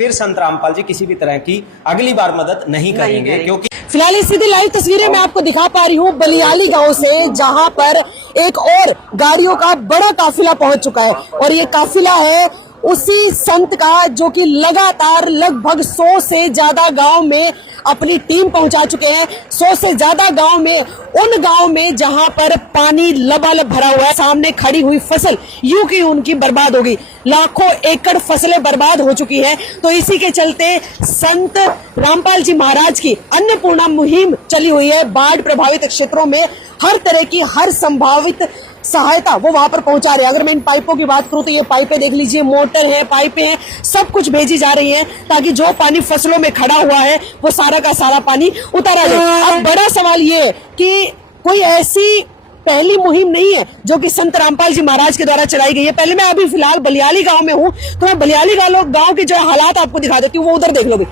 फिर संत रामपाल जी किसी भी तरह की अगली बार मदद नहीं करेंगे, क्योंकि फिलहाल इस सीधी लाइव तस्वीरें मैं आपको दिखा पा रही हूँ बलियाली गांव से, जहां पर एक और गाड़ियों का बड़ा काफिला पहुंच चुका है और ये काफिला है उसी संत का जो कि लगातार लगभग 100 से ज्यादा गांव में अपनी टीम पहुंचा चुके हैं। 100 से ज्यादा गांव में, उन गांव में जहां पर पानी लबालब भरा हुआ है, सामने खड़ी हुई फसल यूं की उनकी बर्बाद हो गई, लाखों एकड़ फसलें बर्बाद हो चुकी हैं। तो इसी के चलते संत रामपाल जी महाराज की अन्नपूर्णा मुहिम चली हुई है। बाढ़ प्रभावित क्षेत्रों में हर तरह की, हर संभावित सहायता वो वहां पर पहुंचा रहे हैं। अगर मैं इन पाइपों की बात करूं तो ये पाइपें देख लीजिए, मोटर है, पाइपें हैं, सब कुछ भेजी जा रही है ताकि जो पानी फसलों में खड़ा हुआ है वो सारा का सारा पानी उतारा जाए। अब बड़ा सवाल ये है कि कोई ऐसी पहली मुहिम नहीं है जो कि संत रामपाल जी महाराज के द्वारा चलाई गई है। पहले मैं अभी फिलहाल बलियाली गांव में हूं, तो मैं बलियाली गांव के जो हालात आपको दिखा देती हूँ, वो उधर देख लो भी,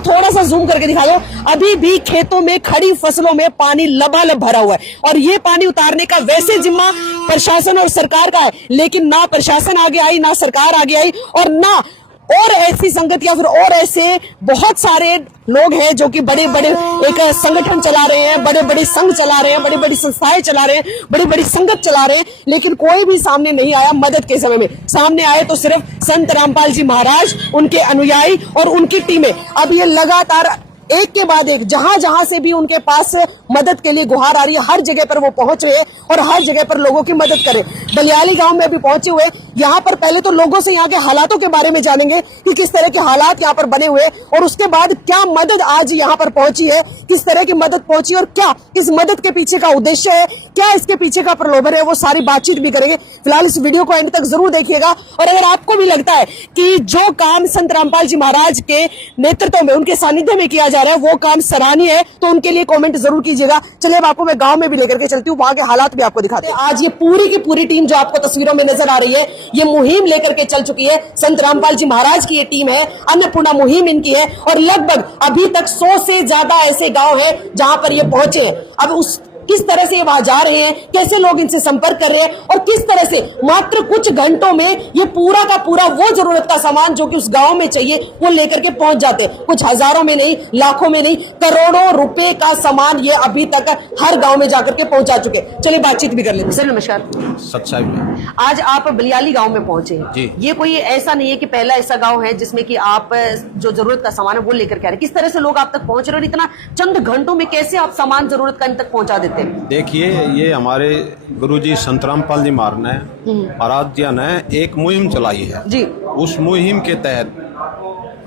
थोड़ा सा जूम करके दिखा दो। अभी भी खेतों में खड़ी फसलों में पानी लबालब भरा हुआ है और ये पानी उतारने का वैसे जिम्मा प्रशासन और सरकार का है, लेकिन ना प्रशासन आगे आई, ना सरकार आगे आई और ना और ऐसी संगत या फिर और ऐसे बहुत सारे लोग हैं जो कि बड़े बड़े एक संगठन चला रहे हैं, बड़े बड़े संघ चला रहे हैं, बड़ी बड़ी संस्थाएं चला रहे हैं, बड़ी बड़ी संगत चला रहे हैं, लेकिन कोई भी सामने नहीं आया मदद के समय में। सामने आए तो सिर्फ संत रामपाल जी महाराज, उनके अनुयायी और उनकी टीमें। अब ये लगातार एक के बाद एक, जहां जहां से भी उनके पास मदद के लिए गुहार आ रही है, हर जगह पर वो पहुंच रहे हैं और हर जगह पर लोगों की मदद करें। बलियाली गांव में भी पहुंचे हुए, यहाँ पर पहले तो लोगों से यहाँ के हालातों के बारे में जानेंगे कि किस तरह के हालात यहाँ पर बने हुए और उसके बाद क्या मदद आज यहाँ पर पहुंची है, किस तरह की मदद पहुंची और क्या इस मदद के पीछे का उद्देश्य है, क्या इसके पीछे का प्रलोभन है, वो सारी बातचीत भी करेंगे। फिलहाल इस वीडियो को एंड तक जरूर देखिएगा और अगर आपको भी लगता है कि जो काम संत रामपाल जी महाराज के नेतृत्व में, उनके सानिध्य में किया जा रहा है, वो काम सराहनीय है, तो उनके लिए कमेंट जरूर कीजिएगा। चलिए अब आपको मैं गांव में भी लेकर के चलती हूँ, वहां के हालात भी आपको दिखाते हैं। आज ये पूरी की पूरी टीम जो आपको तस्वीरों में नजर आ रही है, ये मुहिम लेकर के चल चुकी है। संत रामपाल जी महाराज की ये टीम है, अन्नपूर्णा मुहिम इनकी है और लगभग अभी तक 100 से ज्यादा ऐसे गांव हैं जहां पर ये पहुंचे हैं। अब उस किस तरह से वहां जा रहे हैं, कैसे लोग इनसे संपर्क कर रहे हैं और किस तरह से मात्र कुछ घंटों में ये पूरा का पूरा वो जरूरत का सामान जो कि उस गांव में चाहिए वो लेकर के पहुंच जाते हैं। कुछ हजारों में नहीं, लाखों में नहीं, करोड़ों रुपए का सामान ये अभी तक हर गांव में जाकर के पहुंचा चुके। चलिए बातचीत भी कर लेते हैं। सर नमस्कार। सच्चाई में आज आप बलियाली गांव में पहुंचे हैं। ये कोई ऐसा नहीं है कि पहला ऐसा गांव है जिसमें कि आप जो जरूरत का सामान है वो लेकर के आ रहे हैं। किस तरह से लोग आप तक पहुंच रहे हैं और इतना चंद घंटों में कैसे आप सामान जरूरत का इन तक पहुंचा देते हैं? देखिए, ये हमारे गुरुजी संत रामपाल जी महाराज जी ने एक मुहिम चलाई है जी। उस मुहिम के तहत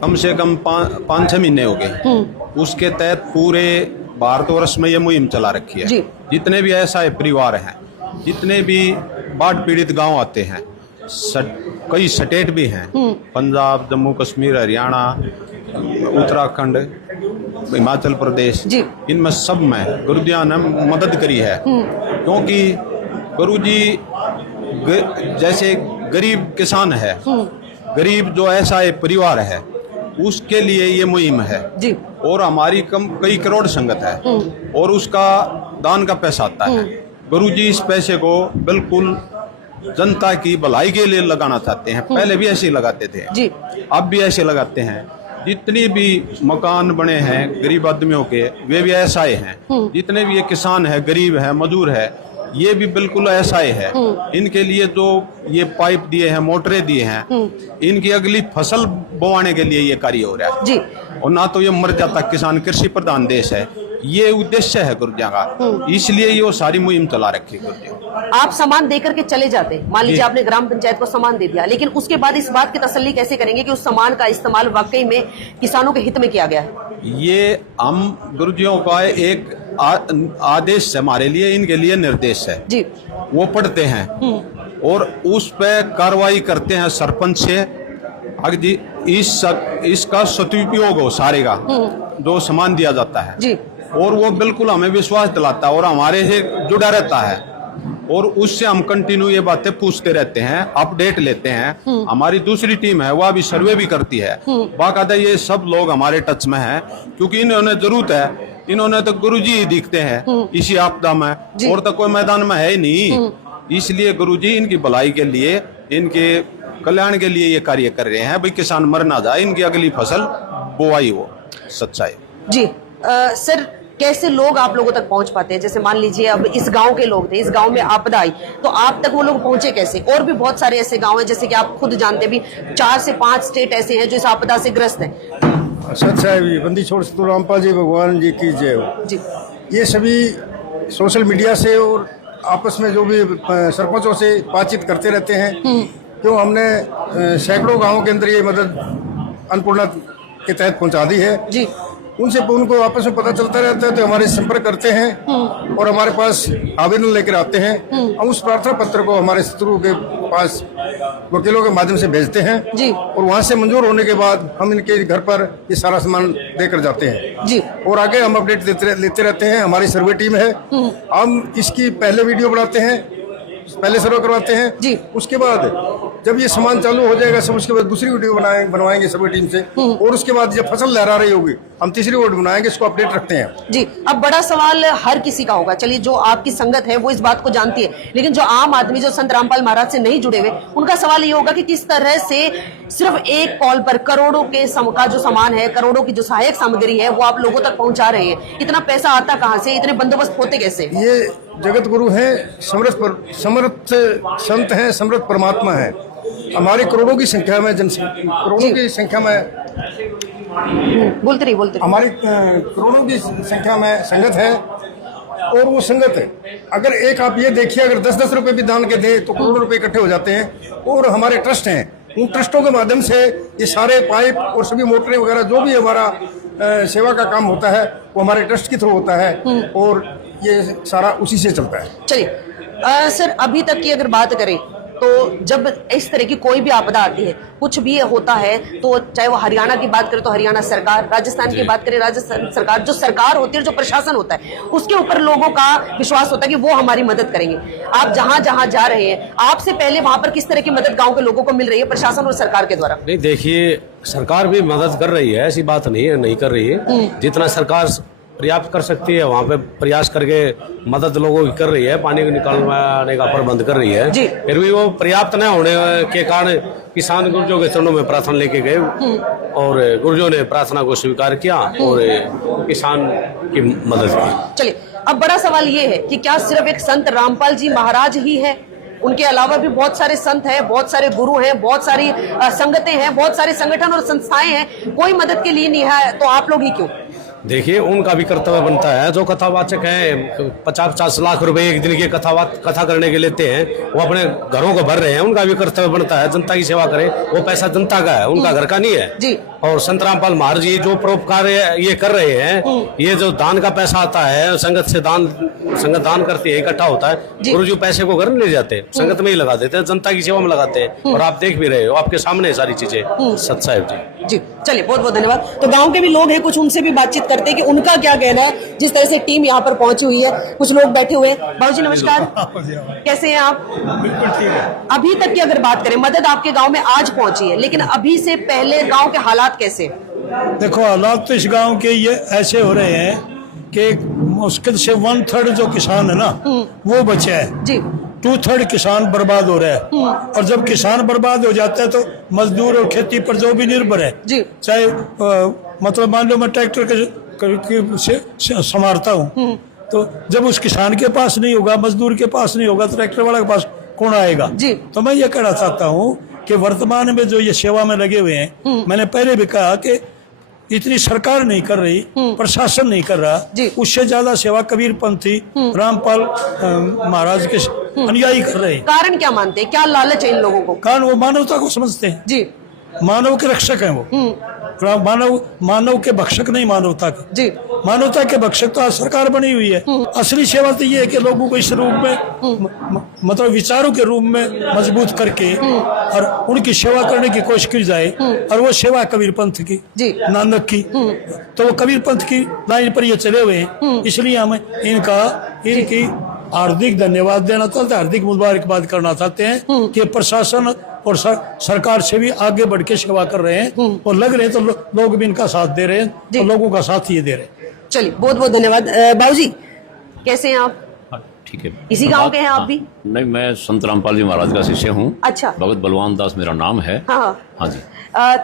कम से कम 5-6 महीने हो गए। उसके तहत पूरे भारतवर्ष में ये मुहिम चला रखी है जी। जितने भी ऐसा परिवार हैं, जितने भी बाढ़ पीड़ित गांव आते हैं, कई स्टेट भी हैं, पंजाब, जम्मू कश्मीर, हरियाणा, उत्तराखंड, हिमाचल प्रदेश, इनमें सब में गुरुजी ने मदद करी है। क्योंकि गुरुजी जैसे गरीब किसान है, गरीब जो ऐसा परिवार है, उसके लिए ये मुहिम है जी। और हमारी कई करोड़ संगत है और उसका दान का पैसा आता है। गुरुजी इस पैसे को बिल्कुल जनता की भलाई के लिए लगाना चाहते हैं। पहले भी ऐसे ही लगाते थे जी, अब भी ऐसे लगाते हैं। जितनी भी मकान बने हैं गरीब आदमियों के, वे भी ऐसा ही हैं। जितने भी ये किसान है, गरीब है, मजदूर है, ये भी बिल्कुल ऐसा ही है। इनके लिए जो ये पाइप दिए हैं, मोटरें दिए हैं, इनकी अगली फसल बोवाने के लिए ये कार्य हो रहा है जी। और ना तो ये मर जाता किसान, कृषि प्रधान देश है, ये उद्देश्य है गुरुजी का, इसलिए ये सारी मुहिम चला रखी गुरुजी। आप सामान देकर के चले जाते, मान लीजिए आपने ग्राम पंचायत को सामान दे दिया, लेकिन उसके बाद इस बात की तसल्ली कैसे करेंगे कि उस सामान का इस्तेमाल वाकई में किसानों के हित में किया गया है? ये हम गुरुजियों का एक आदेश है, हमारे लिए, इनके लिए निर्देश है जी। वो पढ़ते हैं और उस पे कार्रवाई करते हैं सरपंच से। जी, इसका सदुपयोग हो सारे का जो सामान दिया जाता है जी। और वो बिल्कुल हमें विश्वास दिलाता है और हमारे से जुड़ा रहता है और उससे हम कंटिन्यू ये बातें पूछते रहते हैं, अपडेट लेते हैं। हमारी दूसरी टीम है, वह भी सर्वे भी करती है। बाकायदा ये सब लोग हमारे टच में हैं, क्योंकि इन्होंने जरूरत है। इन्होंने तो गुरुजी ही दिखते हैं इसी आपदा में, और तो कोई मैदान में है ही नहीं। इसलिए गुरुजी इनकी भलाई के लिए, इनके कल्याण के लिए ये कार्य कर रहे हैं, भाई किसान मर ना जाए, इनकी अगली फसल बोआई हो। सच्चाई जी सर, कैसे लोग आप लोगों तक पहुंच पाते हैं? जैसे मान लीजिए अब इस गांव के लोग थे, इस गांव में आपदा आई, तो आप तक वो लोग पहुंचे कैसे? और भी बहुत सारे ऐसे गांव हैं, जैसे कि आप खुद जानते भी 4 से 5 स्टेट ऐसे हैं जो इस आपदा से ग्रस्त हैं। सच है, बंदी छोड़ सतरामपाल जी भगवान जी की जय हो जी। ये सभी सोशल मीडिया से और आपस में जो भी सरपंचों से बातचीत करते रहते हैं, क्यों हमने सैकड़ों गांवों के अंदर ये मदद अन्नपूर्णा के तहत पहुंचा दी है जी। उनसे उनको आपस में पता चलता रहता है, तो हमारे संपर्क करते हैं और हमारे पास आवेदन लेकर आते हैं। हम उस प्रार्थना पत्र को हमारे शत्रु के पास वकीलों के माध्यम से भेजते हैं जी। और वहां से मंजूर होने के बाद हम इनके घर पर ये सारा सामान देकर जाते हैं जी। और आगे हम अपडेट लेते रहते हैं। हमारी सर्वे टीम है, हम इसकी पहले वीडियो बनाते हैं, पहले सर्वे करवाते हैं जी। उसके बाद जब ये सामान चालू हो जाएगा सब, उसके बाद दूसरी वीडियो बनवाएंगे सर्वे टीम से, और उसके बाद जब फसल लहरा रही होगी हम तीसरी वीडियो बनाएंगे, इसको अपडेट रखते हैं। जी। अब बड़ा सवाल हर किसी का होगा, चलिए जो आपकी संगत है वो इस बात को जानती है, लेकिन जो आम आदमी जो संत रामपाल महाराज से नहीं जुड़े हुए, उनका सवाल ये होगा कि किस तरह से सिर्फ एक कॉल पर करोड़ों के का जो सामान है, करोड़ों की जो सहायक सामग्री है वो आप लोगों तक पहुंचा रहे हैं। इतना पैसा आता कहाँ से? इतने बंदोबस्त होते कैसे? ये जगत गुरु है, समर्थ संत है, समर्थ परमात्मा है। हमारे करोड़ों की संख्या में करोड़ों की संख्या में बोलते रहिए। हमारी करोड़ों की संख्या में संगत है, और वो संगत है अगर एक आप ये देखिए, अगर 10-10 रुपए भी दान के दे तो करोड़ों रुपए इकट्ठे हो जाते हैं। और हमारे ट्रस्ट हैं, उन ट्रस्टों के माध्यम से ये सारे पाइप और सभी मोटरें वगैरह जो भी हमारा सेवा का काम होता है वो हमारे ट्रस्ट के थ्रू होता है, और ये सारा उसी से चलता है। चलिए सर, अभी तक की अगर बात करें तो जब इस तरह की कोई भी आपदा आती है, कुछ भी होता है, तो चाहे वो हरियाणा की बात करें तो हरियाणा सरकार, राजस्थान की बात करें राजस्थान सरकार, जो सरकार होती है, जो प्रशासन होता है, उसके ऊपर लोगों का विश्वास होता है कि वो हमारी मदद करेंगे। आप जहां जहां जा रहे हैं, आपसे पहले वहां पर किस तरह की मदद गांव के लोगों को मिल रही है प्रशासन और सरकार के द्वारा? नहीं, देखिए, सरकार भी मदद कर रही है, ऐसी बात नहीं है नहीं कर रही है। जितना सरकार पर्याप्त कर सकती है वहाँ पे प्रयास करके मदद लोगों की कर रही है, पानी को निकालने का प्रबंध कर रही है। फिर भी वो पर्याप्त न होने के कारण किसान गुरुजों के चरणों में प्रार्थना लेके गए और गुरुजों ने प्रार्थना को स्वीकार किया और किसान की मदद की। चलिए, अब बड़ा सवाल ये है कि क्या सिर्फ एक संत रामपाल जी महाराज ही है? उनके अलावा भी बहुत सारे संत हैं, बहुत सारे गुरु हैं, बहुत सारी संगतें हैं, बहुत सारे संगठन और संस्थाएं हैं, कोई मदद के लिए नहीं है, तो आप लोग ही क्यों? देखिए, उनका भी कर्तव्य बनता है। जो कथावाचक हैं 50-50 लाख रुपए एक दिन की कथा करने के लेते हैं, वो अपने घरों को भर रहे हैं, उनका भी कर्तव्य बनता है जनता की सेवा करें। वो पैसा जनता का है, उनका घर का नहीं है जी। और संत रामपाल महाराज जी जो परोपकार ये कर रहे हैं, ये जो दान का पैसा आता है, संगत दान करती है, इकट्ठा होता है, गुरुजी पैसे को घर में ले जाते हैं, संगत में ही लगा देते हैं, जनता की सेवा में लगाते हैं, और आप देख भी रहे हो, आपके सामने सारी चीजें। सत साहिब जी। चलिए, बहुत बहुत धन्यवाद। तो गांव के भी लोग हैं, कुछ उनसे भी बातचीत करते हैं कि उनका क्या कहना है, जिस तरह से टीम यहाँ पर पहुंची हुई है। कुछ लोग बैठे हुए हैं। बाबूजी नमस्कार, कैसे हैं आप? बिल्कुल ठीक है। अभी तक की अगर बात करें, मदद आपके गांव में आज पहुंची है, लेकिन अभी से पहले गांव के हालात कैसे? देखो, हालात तो इस गांव के ये ऐसे हो रहे हैं कि मुश्किल से 1/3 जो किसान है ना वो बचे है जी। 2/3 किसान बर्बाद हो रहा है, और जब किसान बर्बाद हो जाता है तो मजदूर और खेती पर जो भी निर्भर है जी, चाहे मतलब मान लो मैं ट्रैक्टर से संभालता हूँ, तो जब उस किसान के पास नहीं होगा, मजदूर के पास नहीं होगा, तो ट्रैक्टर वाला के पास कौन आएगा जी। तो मैं ये कहना चाहता हूँ कि वर्तमान में जो ये सेवा में लगे हुए हैं, मैंने पहले भी कहा कि इतनी सरकार नहीं कर रही, प्रशासन नहीं कर रहा, उससे ज्यादा सेवा कबीर पंथी रामपाल महाराज के अनुयायी कर रहे हैं। कारण क्या मानते हैं? क्या लालच है इन लोगों को? कारण वो मानवता को समझते हैं जी, मानव के रक्षक हैं वो, मानव के भक्षक नहीं, मानवता के जी। मानवता के भक्षक तो आज सरकार बनी हुई है। असली सेवा तो ये है कि लोगों को इस रूप में मतलब विचारों के रूप में मजबूत करके और उनकी सेवा करने की कोशिश की जाए, और वो सेवा कबीर पंथ की जी, नानक की। तो वो कबीर पंथ की लाइन पर ये चले हुए हैं, इसलिए हम इनकी हार्दिक धन्यवाद देना चाहते हैं, हार्दिक मुबारकबाद करना चाहते हैं कि प्रशासन और सरकार से भी आगे बढ़ के सेवा कर रहे हैं, और लग रहे हैं तो लोग भी इनका साथ दे रहे हैं, तो लोगों का साथ ये दे रहे हैं। चलिए, बहुत बहुत धन्यवाद। बाबूजी कैसे हैं आप? ठीक है। इसी गांव के हैं आप भी? नहीं, मैं संत रामपाल जी महाराज का शिष्य हूँ। अच्छा। भगत बलवान दास मेरा नाम है। हाँ हाँ जी।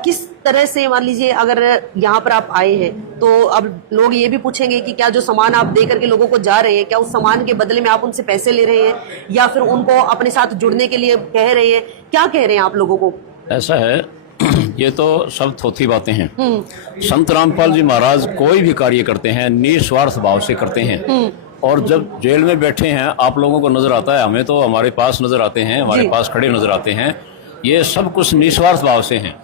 किस तरह से, मान लीजिए अगर यहाँ पर आप आए हैं तो अब लोग ये भी पूछेंगे कि क्या जो सामान आप दे करके लोगों को जा रहे हैं, क्या उस सामान के बदले में आप उनसे पैसे ले रहे हैं या फिर उनको अपने साथ जुड़ने के लिए कह रहे हैं? क्या कह रहे हैं आप लोगों को? ऐसा है, ये तो सब थोथी बातें हैं। संत रामपाल जी महाराज कोई भी कार्य करते हैं निस्वार्थ भाव से करते हैं। और जब जेल में बैठे हैं, आप लोगों को नजर आता है, हमें तो हमारे पास नजर आते हैं, हमारे पास खड़े नजर आते हैं, ये सब कुछ निस्वार्थ भाव से हैं।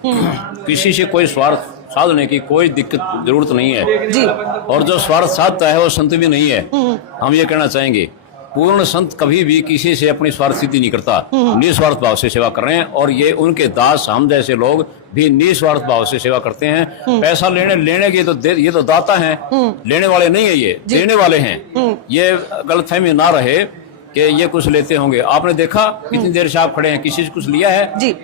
किसी से कोई स्वार्थ साधने की कोई दिक्कत जरूरत नहीं है जी। और जो स्वार्थ साधता है वो संत भी नहीं है। हम ये कहना चाहेंगे, पूर्ण संत कभी भी किसी से अपनी स्वार्थ सिद्धि नहीं करता, निस्वार्थ भाव से सेवा कर रहे हैं। और ये उनके दास, हम जैसे लोग भी निस्वार्थ भाव से सेवा करते हैं। पैसा लेने की तो ये तो दाता हैं, लेने वाले नहीं है, ये देने वाले हैं। ये गलतफहमी ना रहे कि ये कुछ लेते होंगे। आपने देखा कितनी देर से आप खड़े हैं, किसी से कुछ लिया है? जी।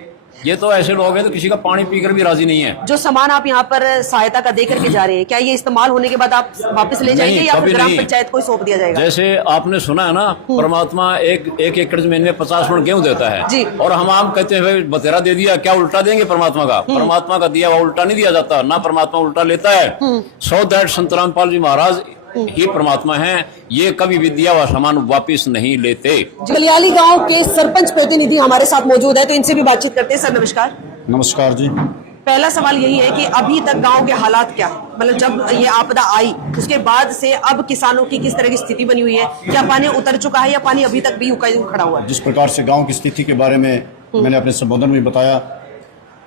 ये तो ऐसे लोग हैं तो किसी का पानी पीकर भी राजी नहीं है। जो सामान आप यहाँ पर सहायता का दे करके जा रहे हैं, क्या ये इस्तेमाल होने के बाद आप वापस ले जाएंगे या फिर ग्राम पंचायत को सौंप दिया जाएगा? जैसे आपने सुना है ना, परमात्मा एक एकड़ जमीन में 50 मन गेहूं देता है जी। और हम कहते हैं भाई बतेरा दे दिया, क्या उल्टा देंगे परमात्मा का? परमात्मा का दिया हुआ उल्टा नहीं दिया जाता, ना परमात्मा उल्टा लेता है। सो दैट संत रामपाल जी महाराज ही परमात्मा हैं, ये कभी भी दिया हुआ सामान वापिस नहीं लेते। बलियाली गांव के सरपंच प्रतिनिधि हमारे साथ मौजूद है, तो इनसे भी बातचीत करते हैं। सर नमस्कार। नमस्कार जी। पहला सवाल यही है कि अभी तक गांव के हालात क्या, मतलब जब ये आपदा आई उसके बाद से अब किसानों की किस तरह की स्थिति बनी हुई है? क्या पानी उतर चुका है या पानी अभी तक भी खड़ा हुआ है? जिस प्रकार से गांव की स्थिति के बारे में मैंने अपने संबोधन में बताया,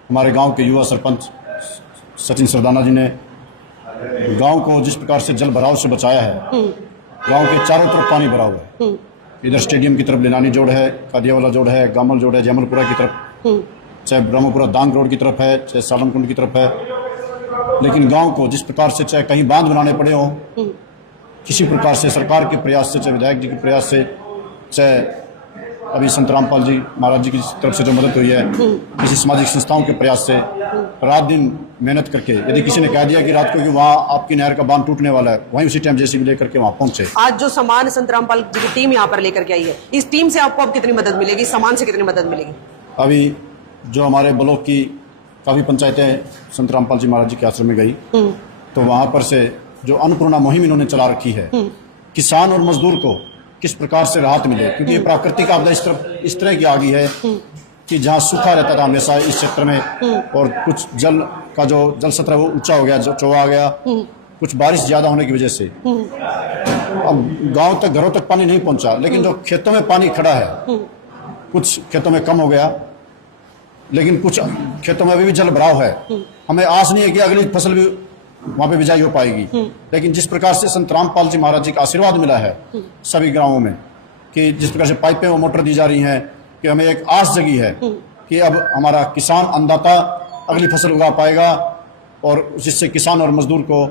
हमारे गांव के युवा सरपंच सचिन सरदाना जी ने गांव को जिस प्रकार से जल भराव से बचाया है। गांव के चारों तरफ पानी भरा हुआ है। इधर स्टेडियम की तरफ लेनानी जोड़ है, कादियावाला जोड़ है, गामल जोड़ है, जमलपुरा की तरफ, चाहे ब्रह्मपुरा दांग रोड की तरफ है, चाहे सालमकुंड की तरफ है। लेकिन गांव को जिस प्रकार से चाहे कहीं बांध बनाने पड़े हों, किसी प्रकार से सरकार के प्रयास से, चाहे विधायक जी के प्रयास से, चाहे अभी संत रामपाल जी महाराज जी की तरफ से जो मदद हुई है, किसी सामाजिक संस्थाओं के प्रयास से, रात दिन मेहनत करके, यदि किसी ने कह दिया कि रात को कि वहाँ आपकी नहर का बांध टूटने वाला है, वहीं उसी टाइम जेसीबी लेकर के वहाँ पहुंचे। आज जो सामान संत रामपाल जी की टीम यहाँ पर लेकर के आई है, इस टीम से आपको अब कितनी मदद मिलेगी? सामान से कितनी मदद मिलेगी? अभी जो हमारे ब्लॉक की काफ़ी पंचायतें संत रामपाल जी महाराज जी के आश्रम में गई, तो वहाँ पर से जो अन्नपूर्णा मुहिम इन्होंने चला रखी है, किसान और मजदूर को किस प्रकार से राहत मिले, क्योंकि ये प्राकृतिक आपदा इस तरह की आ गई है कि जहाँ सूखा रहता था हमेशा इस क्षेत्र में, और कुछ जल का जो जल सत्र है वो ऊंचा हो गया, जो चौड़ा आ गया, कुछ बारिश ज्यादा होने की वजह से अब गांव तक, घरों तक पानी नहीं पहुंचा। लेकिन जो खेतों में पानी खड़ा है, कुछ खेतों में कम हो गया, लेकिन कुछ खेतों में अभी भी जल भराव है। हमें आस नहीं है कि अगली फसल भी वहां पे बिजाई हो पाएगी। लेकिन जिस प्रकार से संत रामपाल जी महाराज जी का आशीर्वाद मिला है सभी गांवों में, कि जिस प्रकार से पाइपें और मोटर दी जा रही हैं, कि हमें एक आस जगी है कि अब हमारा किसान अन्नदाता अगली फसल उगा पाएगा और जिससे किसान और मजदूर को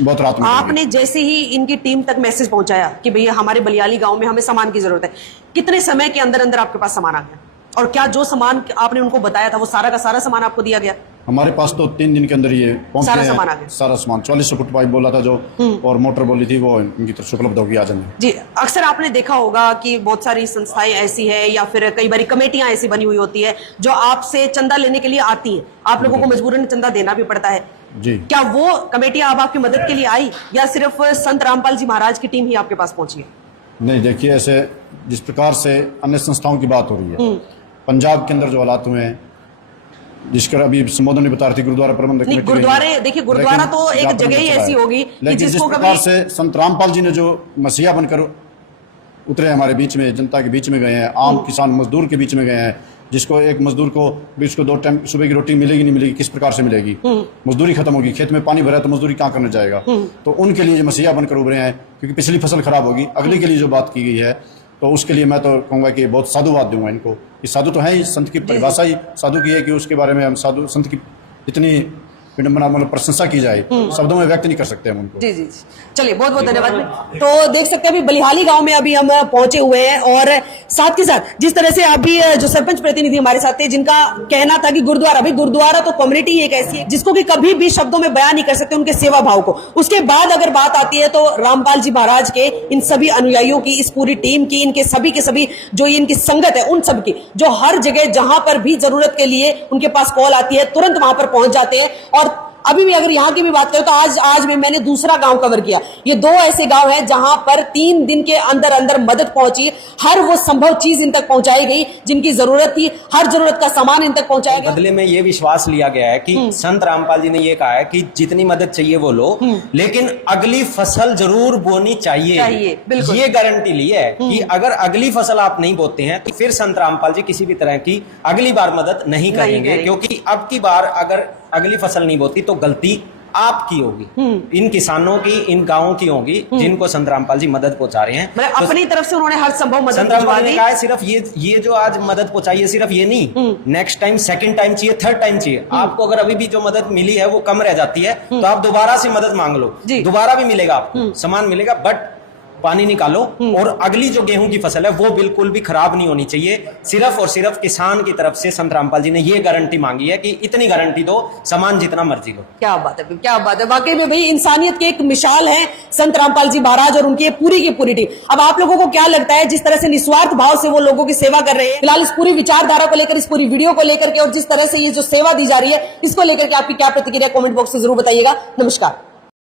बहुत राहत मिलेगी। आपने जैसे ही इनकी टीम तक मैसेज पहुंचाया कि भैया हमारे बलियाली गांव में हमें सामान की जरूरत है, कितने समय के अंदर अंदर आपके पास सामान आ गया? और क्या जो सामान आपने उनको बताया था वो सारा का सारा सामान आपको दिया गया? हमारे पास तो 3 दिन के अंदर ये पहुंच सारा गए सामान आ हैं। गया? सारा सामान 4400 फुट पाइप बोला था जो, और मोटर बोली थी, वो इनकी तरफ से उपलब्ध होगी आज हमें। जी, अक्सर आपने देखा होगा कि बहुत सारी संस्थाएं ऐसी है या फिर कई बार कमेटियां ऐसी बनी हुई होती है जो आपसे चंदा लेने के लिए आती हैं, आप लोगों को मजबूरन चंदा देना भी पड़ता है। जी, क्या वो कमेटियां अब आपकी मदद के लिए आई या सिर्फ संत रामपाल जी महाराज की टीम ही आपके पास पहुंची है? नहीं, देखिए, ऐसे जिस प्रकार से अन्य संस्थाओं की बात हो रही है, पंजाब के अंदर जो हालात हुए हैं, जिसका अभी संबोधन में बता रही थी गुरुद्वारा प्रबंधक कमेटी, गुरुद्वारे, देखिए गुरुद्वारा तो एक जगह ही ऐसी होगी कि लेकिन जिस प्रकार से संत रामपाल जी ने जो मसीहा बनकर उतरे हमारे बीच में, जनता के बीच में गए हैं, आम किसान मजदूर के बीच में गए हैं, जिसको एक मजदूर को भी उसको 2 टाइम सुबह की रोटी मिलेगी नहीं मिलेगी, किस प्रकार से मिलेगी, मजदूरी खत्म होगी, खेत में पानी भरा तो मजदूरी कहाँ करने जाएगा। तो उनके लिए मसीहा बनकर उभरे हैं, क्योंकि पिछली फसल खराब होगी, अगली के लिए जो बात की गई है, तो उसके लिए मैं तो कहूँगा कि बहुत साधुवाद दूंगा इनको। कि साधु तो है ही, संत की परिभाषा ही साधु की है कि उसके बारे में हम साधु संत की इतनी विडम्बना मतलब प्रशंसा की जाए, शब्दों में व्यक्त नहीं कर सकते हम उनको। जी जी जी। चलिए बहुत बहुत धन्यवाद। तो देख सकते हैं अभी बलिहाली गांव में अभी हम पहुंचे हुए हैं और साथ के साथ जिस तरह से अभी जो सरपंच प्रतिनिधि हमारे साथ थे जिनका कहना था कि गुरुद्वारा, भाई गुरुद्वारा तो कम्युनिटी एक ऐसी है जिसको कि कभी भी शब्दों में बयान नहीं कर सकते उनके सेवा भाव को। उसके बाद अगर बात आती है तो रामपाल जी महाराज के इन सभी अनुयायियों की, इस पूरी टीम की, इनके सभी के सभी जो इनकी संगत है उन सब की, जो हर जगह जहां पर भी जरूरत के लिए उनके पास कॉल आती है तुरंत वहां पर पहुंच जाते हैं। और अभी भी अगर यहाँ की भी बात करें तो आज में मैंने दूसरा गांव कवर किया। ये 2 ऐसे गांव हैं जहां पर 3 दिन के अंदर अंदर मदद पहुंची, हर वो संभव चीज इन तक पहुंचाई गई जिनकी जरूरत थी, हर जरूरत का सामान इन तक पहुंचाया गया। बदले में ये विश्वास लिया गया है कि संत रामपाल जी ने ये कहा है कि जितनी मदद चाहिए वो लो, लेकिन अगली फसल जरूर बोनी चाहिए। बिल्कुल। ये गारंटी ली है कि अगर अगली फसल आप नहीं बोते हैं तो फिर संत रामपाल जी किसी भी तरह की अगली बार मदद नहीं करेंगे, क्योंकि अब की बार अगर अगली फसल नहीं बोती तो गलती आपकी होगी, इन किसानों की, इन गांवों की होगी जिनको संत रामपाल जी मदद पहुंचा रहे हैं। मतलब अपनी तरफ से उन्होंने हर संभव मदद संत रामपाल ने कहा है सिर्फ ये जो आज मदद पहुंचाई है सिर्फ ये नहीं, नेक्स्ट टाइम, सेकंड टाइम चाहिए, थर्ड टाइम चाहिए। आपको अगर अभी भी जो मदद मिली है वो कम रह जाती है तो आप दोबारा से मदद मांग लो, दोबारा भी मिलेगा, आपको सामान मिलेगा, बट पानी निकालो। और अगली जो गेहूं की फसल है वो बिल्कुल भी खराब नहीं होनी चाहिए। सिर्फ और सिर्फ किसान की तरफ से संत रामपाल जी ने ये गारंटी मांगी है कि इतनी गारंटी दो, सामान जितना मर्जी लो। क्या बात है, क्या बात है। वाकई में भाई इंसानियत की एक मिसाल है संत रामपाल जी महाराज और उनकी पूरी की पूरी टीम। अब आप लोगों को क्या लगता है जिस तरह से निस्वार्थ भाव से वो लोगों की सेवा कर रहे हैं, फिलहाल इस पूरी विचारधारा को लेकर, इस पूरी वीडियो को लेकर के और जिस तरह से ये जो सेवा दी जा रही है इसको लेकर के आपकी क्या प्रतिक्रिया कमेंट बॉक्स में जरूर बताइएगा। नमस्कार।